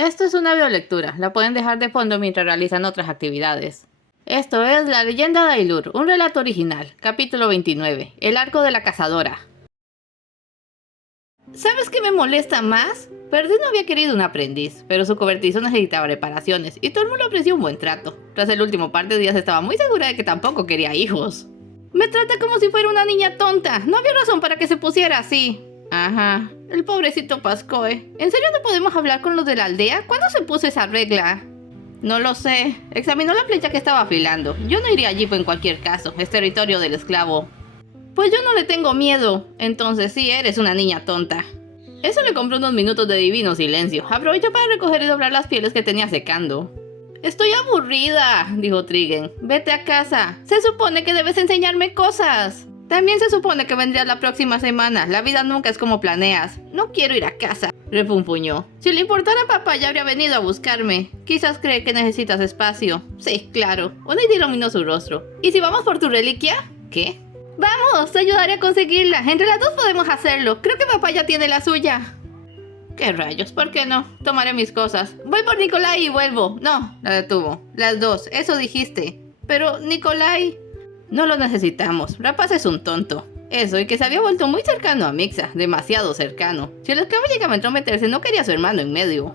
Esto es una biolectura, la pueden dejar de fondo mientras realizan otras actividades. Esto es La leyenda de Ailur, un relato original, capítulo 29, El arco de la cazadora. ¿Sabes qué me molesta más? Perdi no había querido un aprendiz, pero su cobertizo necesitaba reparaciones y todo el mundo ofreció un buen trato. Tras el último par de días estaba muy segura de que tampoco quería hijos. Me trata como si fuera una niña tonta, no había razón para que se pusiera así. Ajá, el pobrecito Pascoe. ¿En serio no podemos hablar con los de la aldea? ¿Cuándo se puso esa regla? No lo sé. Examinó la flecha que estaba afilando. Yo no iría allí en cualquier caso. Es territorio del esclavo. Pues yo no le tengo miedo. Entonces sí eres una niña tonta. Eso le compró unos minutos de divino silencio. Aprovechó para recoger y doblar las pieles que tenía secando. Estoy aburrida, dijo Trigen. Vete a casa. Se supone que debes enseñarme cosas. También se supone que vendrías la próxima semana. La vida nunca es como planeas. No quiero ir a casa, refunfuñó. Si le importara a papá ya habría venido a buscarme. Quizás cree que necesitas espacio. Sí, claro. Una idea iluminó su rostro. ¿Y si vamos por tu reliquia? ¿Qué? Vamos, te ayudaré a conseguirla. Entre las dos podemos hacerlo. Creo que papá ya tiene la suya. ¿Qué rayos? ¿Por qué no? Tomaré mis cosas. Voy por Nikolai y vuelvo. No, la detuvo. Las dos, eso dijiste. Pero, Nikolai... No lo necesitamos. Rapaz es un tonto. Eso, y que se había vuelto muy cercano a Mixa. Demasiado cercano. Si el esclavo llegaba a entrometerse, no quería a su hermano en medio.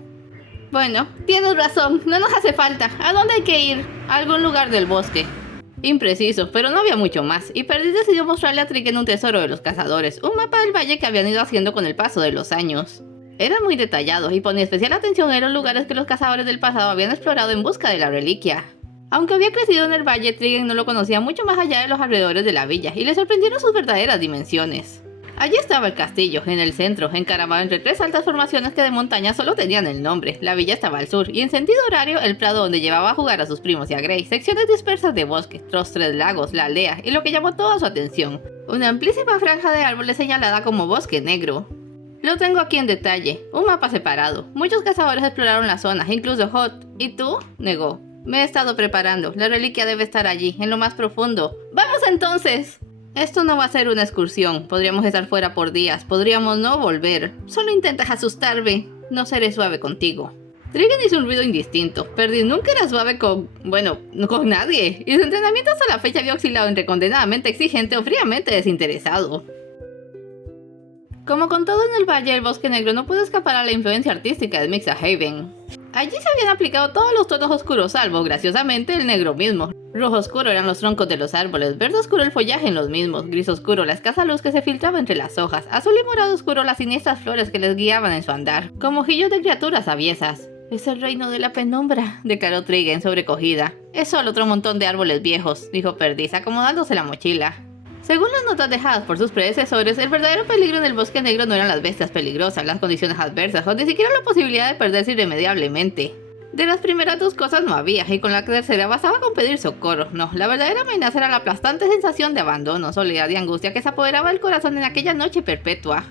Bueno, tienes razón. No nos hace falta. ¿A dónde hay que ir? A algún lugar del bosque. Impreciso, pero no había mucho más, y Perdi decidió mostrarle a Trigen un tesoro de los cazadores, un mapa del valle que habían ido haciendo con el paso de los años. Eran muy detallados y ponía especial atención en los lugares que los cazadores del pasado habían explorado en busca de la reliquia. Aunque había crecido en el valle, Trigen no lo conocía mucho más allá de los alrededores de la villa, y le sorprendieron sus verdaderas dimensiones. Allí estaba el castillo, en el centro, encaramado entre tres altas formaciones que de montaña solo tenían el nombre. La villa estaba al sur, y en sentido horario, el prado donde llevaba a jugar a sus primos y a Grey, secciones dispersas de bosque, los tres lagos, la aldea, y lo que llamó toda su atención, una amplísima franja de árboles señalada como bosque negro. Lo tengo aquí en detalle, un mapa separado. Muchos cazadores exploraron la zona, incluso Hot. ¿Y tú? Negó. Me he estado preparando, la reliquia debe estar allí, en lo más profundo. ¡Vamos entonces! Esto no va a ser una excursión, podríamos estar fuera por días, podríamos no volver. Solo intentas asustarme, no seré suave contigo. Trigen hizo un ruido indistinto. Perdi nunca era suave con... bueno, no con nadie. Y su entrenamiento hasta la fecha había oscilado entre condenadamente exigente o fríamente desinteresado. Como con todo en el Valle del Bosque Negro, no pudo escapar a la influencia artística de Mixhaven. Allí se habían aplicado todos los tonos oscuros, salvo, graciosamente, el negro mismo. Rojo oscuro eran los troncos de los árboles, verde oscuro el follaje en los mismos, gris oscuro la escasa luz que se filtraba entre las hojas, azul y morado oscuro las siniestras flores que les guiaban en su andar, como ojillos de criaturas aviesas. Es el reino de la penumbra, declaró Trigen sobrecogida. Es solo otro montón de árboles viejos, dijo Perdiz, acomodándose la mochila. Según las notas dejadas por sus predecesores, el verdadero peligro en el bosque negro no eran las bestias peligrosas, las condiciones adversas o ni siquiera la posibilidad de perderse irremediablemente. De las primeras dos cosas no había, y con la tercera bastaba con pedir socorro. No, la verdadera amenaza era la aplastante sensación de abandono, soledad y angustia que se apoderaba del corazón en aquella noche perpetua.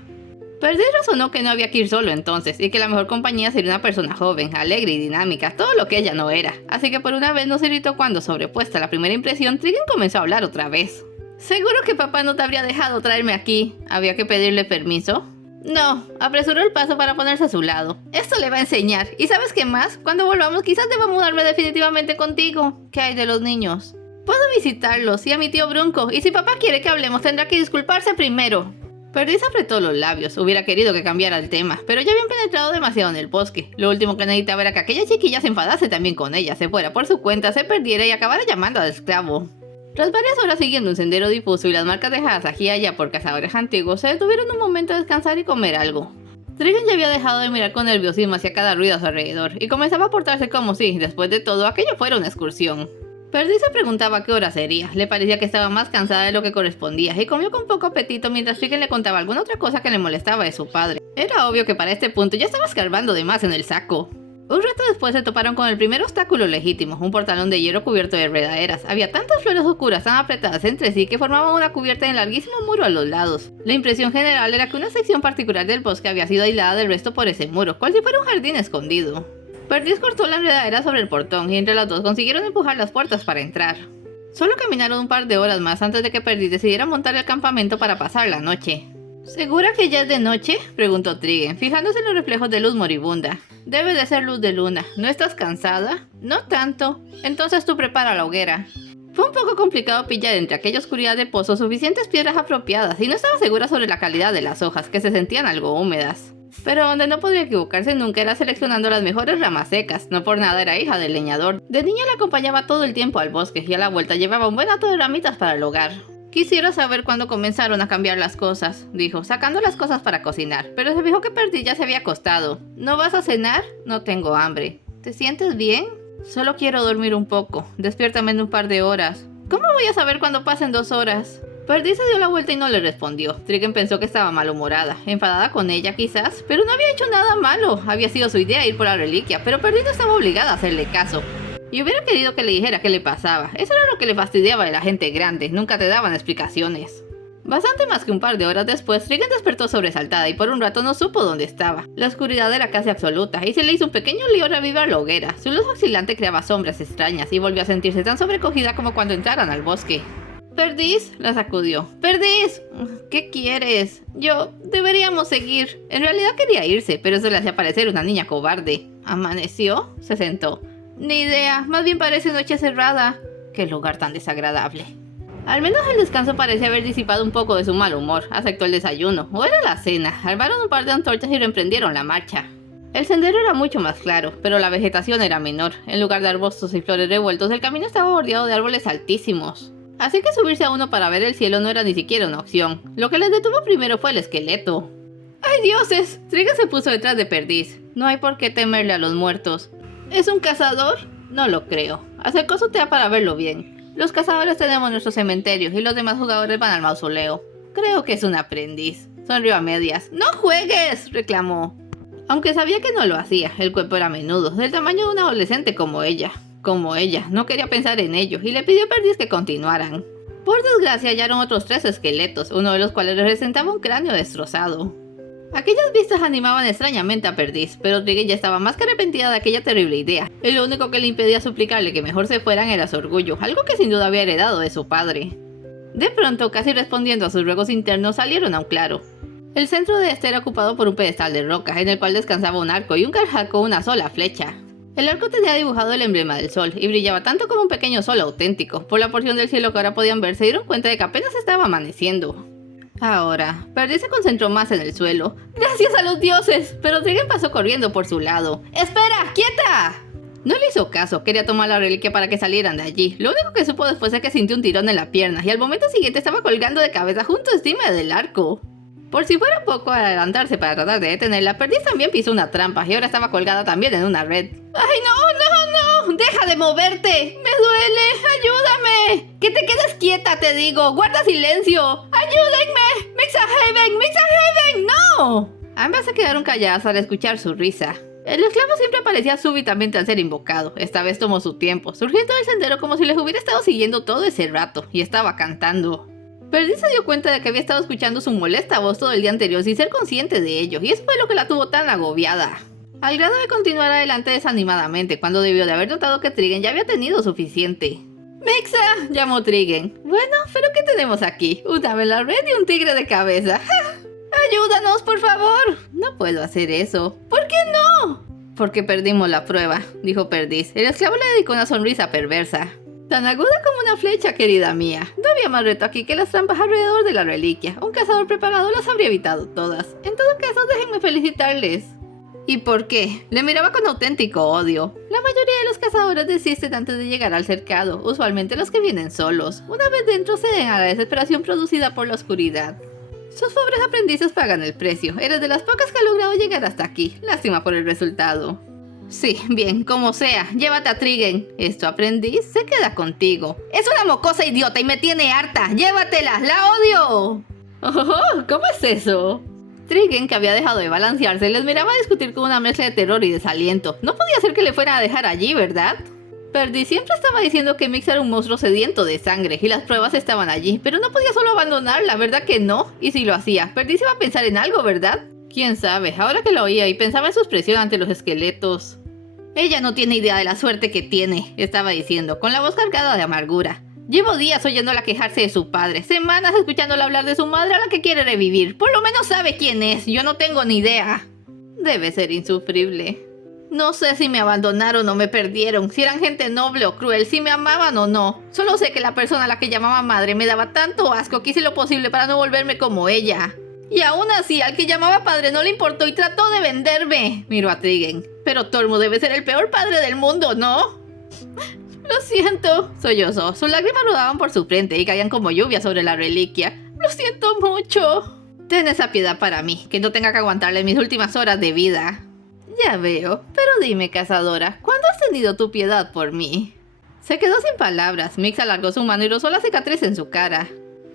Perdiz razonó que no había que ir solo entonces, y que la mejor compañía sería una persona joven, alegre y dinámica, todo lo que ella no era. Así que por una vez no se irritó cuando, sobrepuesta la primera impresión, Trigen comenzó a hablar otra vez. ¿Seguro que papá no te habría dejado traerme aquí? ¿Había que pedirle permiso? No, apresuró el paso para ponerse a su lado. Esto le va a enseñar. ¿Y sabes qué más? Cuando volvamos quizás deba mudarme definitivamente contigo. ¿Qué hay de los niños? Puedo visitarlos y a mi tío Brunco. Y si papá quiere que hablemos tendrá que disculparse primero. Perdiz apretó los labios. Hubiera querido que cambiara el tema, pero ya habían penetrado demasiado en el bosque. Lo último que necesitaba era que aquella chiquilla se enfadase también con ella, se fuera por su cuenta, se perdiera y acabara llamando al esclavo. Tras varias horas siguiendo un sendero difuso y las marcas dejadas aquí y allá por cazadores antiguos, se detuvieron un momento a descansar y comer algo. Trigen ya había dejado de mirar con nerviosismo hacia cada ruido a su alrededor, y comenzaba a portarse como si, después de todo, aquello fuera una excursión. Perdi se preguntaba qué hora sería, le parecía que estaba más cansada de lo que correspondía, y comió con poco apetito mientras Trigen le contaba alguna otra cosa que le molestaba de su padre. Era obvio que para este punto ya estaba escarbando de más en el saco. Un rato después se toparon con el primer obstáculo legítimo, un portalón de hierro cubierto de enredaderas. Había tantas flores oscuras tan apretadas entre sí que formaban una cubierta en el larguísimo muro a los lados. La impresión general era que una sección particular del bosque había sido aislada del resto por ese muro, cual si fuera un jardín escondido. Perdiz cortó la enredadera sobre el portón y entre las dos consiguieron empujar las puertas para entrar. Solo caminaron un par de horas más antes de que Perdiz decidiera montar el campamento para pasar la noche. ¿Segura que ya es de noche? Preguntó Trigen, fijándose en los reflejos de luz moribunda. Debe de ser luz de luna. ¿No estás cansada? No tanto. Entonces tú prepara la hoguera. Fue un poco complicado pillar entre aquella oscuridad de pozo suficientes piedras apropiadas y no estaba segura sobre la calidad de las hojas, que se sentían algo húmedas. Pero donde no podría equivocarse nunca era seleccionando las mejores ramas secas. No por nada era hija del leñador. De niña la acompañaba todo el tiempo al bosque y a la vuelta llevaba un buen hato de ramitas para el hogar. Quisiera saber cuándo comenzaron a cambiar las cosas, dijo, sacando las cosas para cocinar, pero se fijó que Perdiz ya se había acostado. ¿No vas a cenar? No tengo hambre. ¿Te sientes bien? Solo quiero dormir un poco. Despiértame en un par de horas. ¿Cómo voy a saber cuándo pasen 2 horas? Perdiz se dio la vuelta y no le respondió. Trigen pensó que estaba malhumorada, enfadada con ella quizás, pero no había hecho nada malo. Había sido su idea ir por la reliquia, pero Perdiz no estaba obligada a hacerle caso. Y hubiera querido que le dijera qué le pasaba. Eso era lo que le fastidiaba de la gente grande. Nunca te daban explicaciones. Bastante más que un par de horas después, Trigen despertó sobresaltada y por un rato no supo dónde estaba. La oscuridad era casi absoluta y se le hizo un pequeño lío revivir la hoguera. Su luz oscilante creaba sombras extrañas y volvió a sentirse tan sobrecogida como cuando entraran al bosque. «¿Perdiz?», la sacudió. «¿Perdiz? ¿Qué quieres? Deberíamos seguir». En realidad quería irse, pero eso le hacía parecer una niña cobarde. ¿Amaneció?, se sentó. Ni idea, más bien parece noche cerrada. Qué lugar tan desagradable. Al menos el descanso parecía haber disipado un poco de su mal humor. Aceptó el desayuno, o era la cena. Armaron un par de antorchas y reemprendieron la marcha. El sendero era mucho más claro, pero la vegetación era menor. En lugar de arbustos y flores revueltos, el camino estaba bordeado de árboles altísimos. Así que subirse a uno para ver el cielo no era ni siquiera una opción. Lo que les detuvo primero fue el esqueleto. ¡Ay, dioses! Trigen se puso detrás de Perdiz. No hay por qué temerle a los muertos. ¿Es un cazador? No lo creo. Acercó su tea para verlo bien. Los cazadores tenemos nuestros cementerios y los demás jugadores van al mausoleo. Creo que es un aprendiz. Sonrió a medias. ¡No juegues!, reclamó. Aunque sabía que no lo hacía, el cuerpo era menudo, del tamaño de un adolescente como ella. No quería pensar en ello y le pidió a Perdiz que continuaran. Por desgracia hallaron otros 3 esqueletos, uno de los cuales representaba un cráneo destrozado. Aquellas vistas animaban extrañamente a Perdiz, pero Trigen ya estaba más que arrepentida de aquella terrible idea. Y lo único que le impedía suplicarle que mejor se fueran era su orgullo, algo que sin duda había heredado de su padre. De pronto, casi respondiendo a sus ruegos internos, salieron a un claro. El centro de este era ocupado por un pedestal de roca, en el cual descansaba un arco y un carjal con una sola flecha. El arco tenía dibujado el emblema del sol, y brillaba tanto como un pequeño sol auténtico. Por la porción del cielo que ahora podían ver, se dieron cuenta de que apenas estaba amaneciendo. Ahora, Perdiz se concentró más en el suelo. ¡Gracias a los dioses! Pero Trigen pasó corriendo por su lado. ¡Espera! ¡Quieta! No le hizo caso, quería tomar la reliquia para que salieran de allí. Lo único que supo después es que sintió un tirón en la pierna, y al momento siguiente estaba colgando de cabeza junto encima del arco. Por si fuera poco, al adelantarse para tratar de detenerla, Perdiz también pisó una trampa y ahora estaba colgada también en una red. ¡Ay, no! ¡Deja de moverte! ¡Me duele! ¡Ayúdame! ¡Que te quedes quieta, te digo! ¡Guarda silencio! ¡Ayúdenme! ¡Mixhaven! ¡No! Ambas se quedaron calladas al escuchar su risa. El esclavo siempre aparecía súbitamente al ser invocado. Esta vez tomó su tiempo, surgiendo del sendero como si les hubiera estado siguiendo todo ese rato, y estaba cantando. Perdiz se dio cuenta de que había estado escuchando su molesta voz todo el día anterior sin ser consciente de ello, y eso fue lo que la tuvo tan agobiada. Al grado de continuar adelante desanimadamente, cuando debió de haber notado que Trigen ya había tenido suficiente. ¡Mixa!, llamó Trigen. Bueno, pero ¿qué tenemos aquí? Una vela red y un tigre de cabeza. ¡Ayúdanos, por favor! No puedo hacer eso. ¿Por qué no? Porque perdimos la prueba, dijo Perdiz. El esclavo le dedicó una sonrisa perversa. Tan aguda como una flecha, querida mía. No había más reto aquí que las trampas alrededor de la reliquia. Un cazador preparado las habría evitado todas. En todo caso, déjenme felicitarles. ¿Y por qué? Le miraba con auténtico odio. La mayoría de los cazadores desisten antes de llegar al cercado, usualmente los que vienen solos. Una vez dentro ceden a la desesperación producida por la oscuridad. Sus pobres aprendices pagan el precio. Eres de las pocas que ha logrado llegar hasta aquí. Lástima por el resultado. Sí, bien, como sea, llévate a Trigen. ¿Es tu aprendiz? Se queda contigo. Es una mocosa idiota y me tiene harta. ¡Llévatela! ¡La odio! Oh, ¿cómo es eso? Trigen, que había dejado de balancearse, les miraba discutir con una mezcla de terror y desaliento. No podía ser que le fuera a dejar allí, ¿verdad? Perdiz siempre estaba diciendo que Mix era un monstruo sediento de sangre y las pruebas estaban allí, pero no podía solo abandonarla, ¿verdad que no? Y si lo hacía, Perdiz iba a pensar en algo, ¿verdad? Quién sabe, ahora que lo oía y pensaba en su expresión ante los esqueletos. Ella no tiene idea de la suerte que tiene, estaba diciendo, con la voz cargada de amargura. Llevo días oyéndola quejarse de su padre, semanas escuchándola hablar de su madre a la que quiere revivir. Por lo menos sabe quién es, yo no tengo ni idea. Debe ser insufrible. No sé si me abandonaron o me perdieron, si eran gente noble o cruel, si me amaban o no. Solo sé que la persona a la que llamaba madre me daba tanto asco que hice lo posible para no volverme como ella. Y aún así, al que llamaba padre no le importó y trató de venderme. Miró a Trigen. Pero Tormund debe ser el peor padre del mundo, ¿no? Lo siento, sollozó. Sus lágrimas rodaban por su frente y caían como lluvia sobre la reliquia. Lo siento mucho. Ten esa piedad para mí, que no tenga que aguantarle mis últimas horas de vida. Ya veo, pero dime, cazadora, ¿cuándo has tenido tu piedad por mí? Se quedó sin palabras. Mix alargó su mano y rozó la cicatriz en su cara.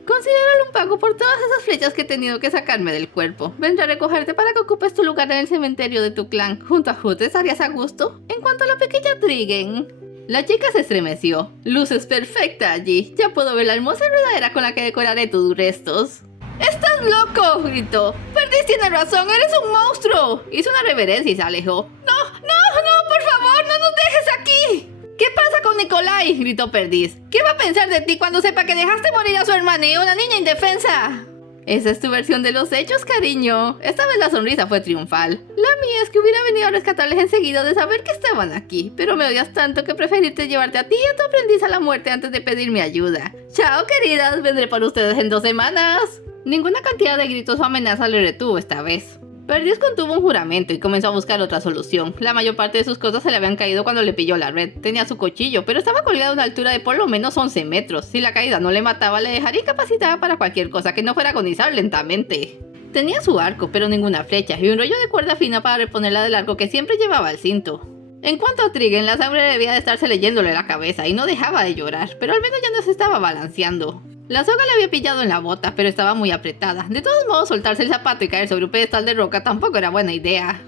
Considéralo un pago por todas esas flechas que he tenido que sacarme del cuerpo. Vendré a recogerte para que ocupes tu lugar en el cementerio de tu clan. Junto a Hut, ¿estarías a gusto? En cuanto a la pequeña Trigen. La chica se estremeció. Luces perfecta allí. Ya puedo ver la hermosa enredadera con la que decoraré tus restos. ¡Estás loco!, gritó. Perdiz tiene razón, eres un monstruo. Hizo una reverencia y se alejó. ¡No, no, no! ¡Por favor, no nos dejes aquí! ¿Qué pasa con Nikolai?, gritó Perdiz. ¿Qué va a pensar de ti cuando sepa que dejaste morir a su hermana y una niña indefensa? Esa es tu versión de los hechos, cariño. Esta vez la sonrisa fue triunfal. La mía es que hubiera venido a rescatarles enseguida de saber que estaban aquí, pero me odias tanto que preferirte llevarte a ti y a tu aprendiz a la muerte antes de pedirme ayuda. Chao, queridas, vendré por ustedes en 2 semanas. Ninguna cantidad de gritos o amenazas le retuvo esta vez. Perdiz contuvo un juramento y comenzó a buscar otra solución. La mayor parte de sus cosas se le habían caído cuando le pilló la red. Tenía su cuchillo, pero estaba colgado a una altura de por lo menos 11 metros. Si la caída no le mataba, le dejaría incapacitada para cualquier cosa que no fuera agonizar lentamente. Tenía su arco, pero ninguna flecha, y un rollo de cuerda fina para reponerla del arco que siempre llevaba al cinto. En cuanto a Trigen, la sangre debía de estarse leyéndole la cabeza y no dejaba de llorar, pero al menos ya no se estaba balanceando. La soga le había pillado en la bota, pero estaba muy apretada. De todos modos, soltarse el zapato y caer sobre un pedestal de roca tampoco era buena idea.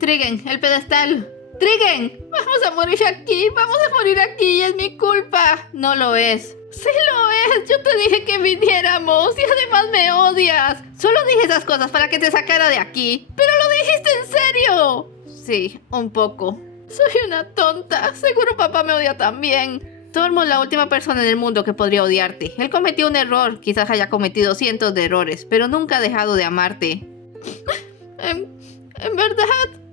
Trigen, el pedestal. ¡Trigen! ¡Vamos a morir aquí! ¡Vamos a morir aquí! ¡Es mi culpa! No lo es. ¡Sí lo es! Yo te dije que viniéramos y además me odias. Solo dije esas cosas para que te sacara de aquí. ¡Pero lo dijiste en serio! Sí, un poco. Soy una tonta. Seguro papá me odia también. Tormund es la última persona en el mundo que podría odiarte. Él cometió un error, quizás haya cometido cientos de errores, pero nunca ha dejado de amarte. ¿En verdad?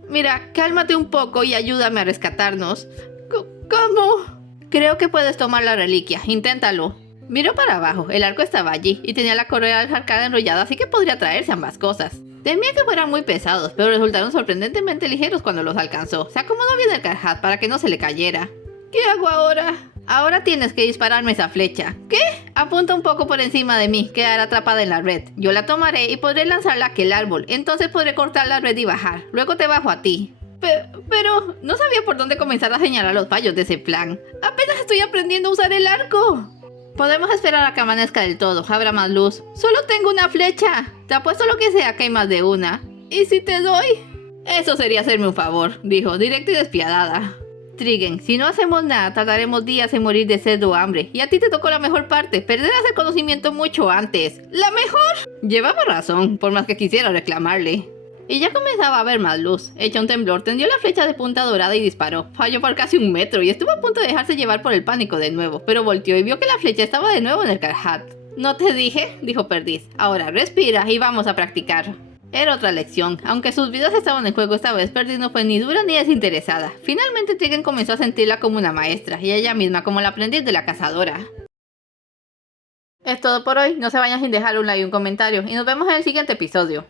Mira, cálmate un poco y ayúdame a rescatarnos. ¿Cómo? Creo que puedes tomar la reliquia, inténtalo. Miró para abajo, el arco estaba allí y tenía la correa arcada enrollada, así que podría traerse ambas cosas. Temía que fueran muy pesados, pero resultaron sorprendentemente ligeros cuando los alcanzó. Se acomodó bien el Carhat para que no se le cayera. ¿Qué hago ahora? Ahora tienes que dispararme esa flecha. ¿Qué? Apunta un poco por encima de mí, quedará atrapada en la red. Yo la tomaré y podré lanzarla a aquel árbol. Entonces podré cortar la red y bajar. Luego te bajo a ti. Pero no sabía por dónde comenzar a señalar los fallos de ese plan. Apenas estoy aprendiendo a usar el arco. Podemos esperar a que amanezca del todo. Habrá más luz. Solo tengo una flecha. Te apuesto lo que sea que hay más de una. ¿Y si te doy? Eso sería hacerme un favor, dijo, directa y despiadada. Trigen, si no hacemos nada, tardaremos días en morir de sed o hambre. Y a ti te tocó la mejor parte, perderás el conocimiento mucho antes. ¿La mejor? Llevaba razón, por más que quisiera reclamarle. Y ya comenzaba a ver más luz. Hecha un temblor, tendió la flecha de punta dorada y disparó. Falló por casi 1 metro y estuvo a punto de dejarse llevar por el pánico de nuevo, pero volteó y vio que la flecha estaba de nuevo en el Carhat. ¿No te dije?, dijo Perdiz. Ahora respira y vamos a practicar. Era otra lección. Aunque sus vidas estaban en juego esta vez, Perdiz no fue ni dura ni desinteresada. Finalmente Trigen comenzó a sentirla como una maestra y ella misma como la aprendiz de la cazadora. Es todo por hoy. No se vayan sin dejar un like y un comentario y nos vemos en el siguiente episodio.